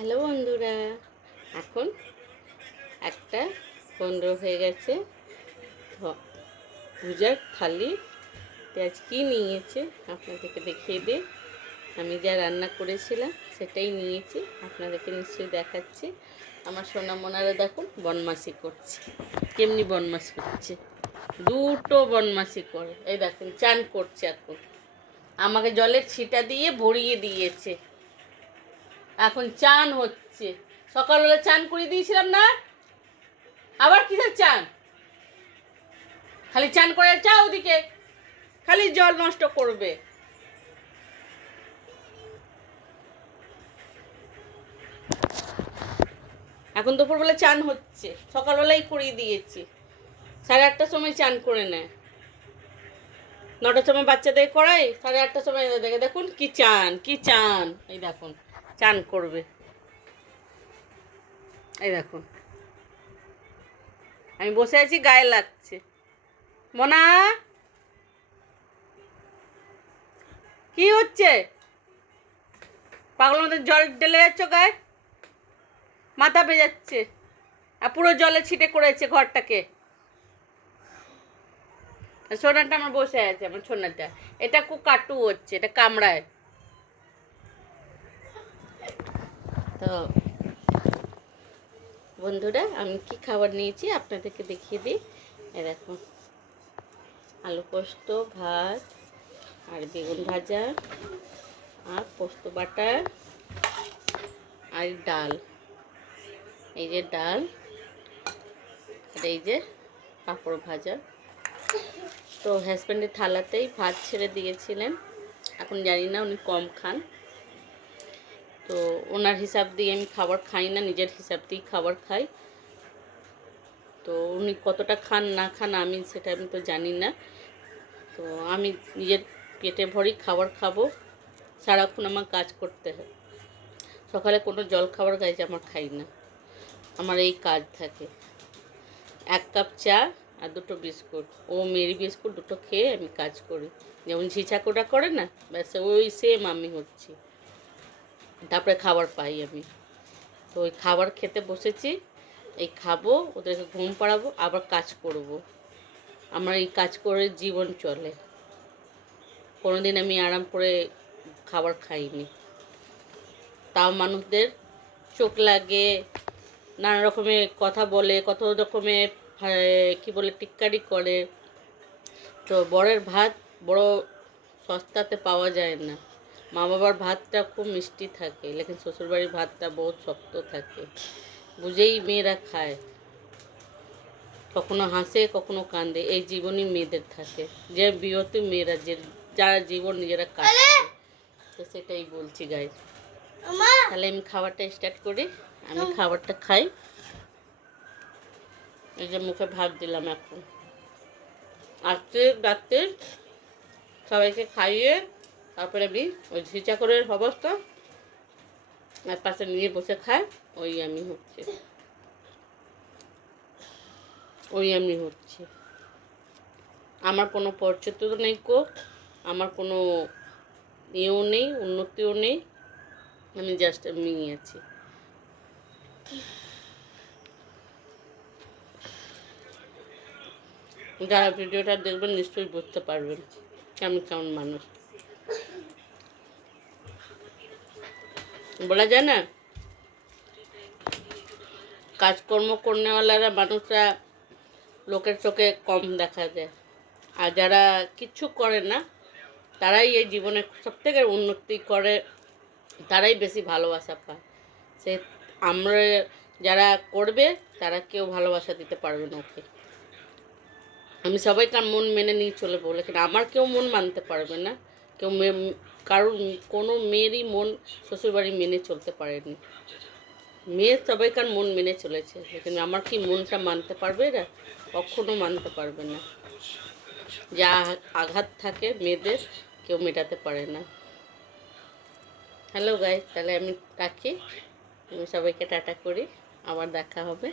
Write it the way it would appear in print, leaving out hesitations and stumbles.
Hello বন্ধুরা, এখন 1:15 হয়ে গেছে। পূজার থালি আজ কী নিয়েছে আপনাদেরকে দেখিয়ে দিই। আমি যা রান্না করেছিলাম সেটাই নিয়েছি, আপনাদেরকে নিশ্চয়ই দেখাচ্ছি। আমার সোনামোনারা দেখুন বনমাসি করছে, কেমনি বনমাসি করছে, দুটো বনমাসি করে। এই দেখুন চান করছে, এখন আমাকে জলের ছিটা দিয়ে ভরিয়ে দিয়েছে, এখন চান হচ্ছে। সকালবেলা চান করিয়ে দিয়েছিলাম না, আবার কিসের চান? খালি চান করে চা, ওদিকে খালি জল নষ্ট করবে। এখন দুপুরবেলা চান হচ্ছে, সকালবেলাই করিয়ে দিয়েছি। 8:30টার সময় চান করে নেয়, 9টার সময় বাচ্চাদের করাই, 8:30টার সময় দেখে দেখুন কি চান, কি চান। এই দেখুন চান করবে, এই দেখুন আমি বসে আছি, গায়ে লাগছে। মোনা কি হচ্ছে? পাগলের মতো জল ঢেলে যাচ্ছ গায়ে, মাথা ভেজাচ্ছে, আর পুরো জলে ছিটে করেছে ঘরটাকে। সোনাটা আমার বসে আছে, আমার সোনাটা। এটা খুব কাটু হচ্ছে, এটা কামড়ায়। তো বন্ধুরা, আমি কি খাবার নিয়েছি আপনাদেরকে দেখিয়ে দিই। এ দেখুন, আলু পোস্ত, ভাত আর বেগুন ভাজা আর পোস্ত বাটা আর ডাল। এই যে ডাল, আর এই যে পাঁপড় ভাজা। তো হাজব্যান্ডের থালাতেই ভাত ছেড়ে দিয়েছিলেন, এখন জানি না উনি কম খান, তো ওনার হিসাব দিয়ে আমি খাবার খাই না, নিজের হিসাব দিয়েই খাবার খাই। তো উনি কতটা খান না খান আমি সেটা আমি তো জানি না। তো আমি নিজের পেটে ভরেই খাবার খাবো। সারাক্ষণ আমার কাজ করতে হয়, সকালে কোনো জল খাবার গাইছে আমার খাই না, আমার এই কাজ থাকে। 1 কাপ চা আর 2টো বিস্কুট, ও মেরি বিস্কুট 2টো খেয়ে আমি কাজ করি। যেমন ঝিঝাকোটা করে না, ব্যাস ওই সেম আমি হচ্ছি। তারপরে খাবার পাই আমি। তো ওই খাবার খেতে বসেছি, এই খাবো, ওদেরকে ঘুম পাড়াবো, আবার কাজ করব। আমার এই কাজ করে জীবন চলে, কোনোদিন আমি আরাম করে খাবার খাইনি। তাও মানুষদের চোখ লাগে, নানা রকমের কথা বলে, কত রকমের কী বলে টিক্কারি করে। তো বরের ভাত বড় সস্তাতে পাওয়া যায় না। মা বাবার ভাতটা খুব মিষ্টি থাকে, লেকিন শ্বশুরবাড়ির ভাতটা বহুত শক্ত থাকে, বুঝেই মেয়েরা খায়। কখনো হাসে কখনো কাঁদে, এই জীবনই মেয়েদের থাকে, যে বিয়তি মেয়েরা, যে যারা জীবন নিজেরা কাটছে। তো সেটাই বলছি গাইজ। তাহলে আমি খাবারটা স্টার্ট করি, আমি খাবারটা খাই। এই যে মুখে ভাত দিলাম, এখন আজকে রাত্রে সবাইকে খাইয়ে তারপরে আমি ওই ঝিচাকরের অবস্থা আর পাশে নিয়ে বসে খাই, ওই আমি হচ্ছে, ওই আমি হচ্ছে। আমার কোনো পরিচিত নেই, আমার কোনো ইয়েও নেই, উন্নতিও নেই, আমি জাস্ট আমি আছি। যারা ভিডিওটা দেখবেন নিশ্চয়ই বুঝতে পারবেন কেমন কেমন মানুষ। বলা যায় না, কাজকর্ম করনেওয়ালারা মানুষরা লোকের চোখে কম দেখা যায়, আর যারা কিচ্ছু করে না তারাই এই জীবনে সবথেকে উন্নতি করে, তারাই বেশি ভালোবাসা পায়। সে আমরা যারা করবে তারা কেউ ভালোবাসা দিতে পারবে না ওকে। আমি সবাইকার মন মেনে নিয়ে চলে বলে, কিন্তু আমার কেউ মন মানতে পারবে না। কেউ কারোর কোনো মেয়েরই মন শ্বশুরবাড়ি মেনে চলতে পারেনি। মেয়ে সবাইকার মন মেনে চলেছে, কিন্তু আমার কি মনটা মানতে পারবে এরা? কখনো মানতে পারবে না। যা আঘাত থাকে মেয়েদের কেউ মেটাতে পারে না। হ্যালো গাইস, তাহলে আমি রাখি, আমি সবাইকে টাটা করি, আবার দেখা হবে।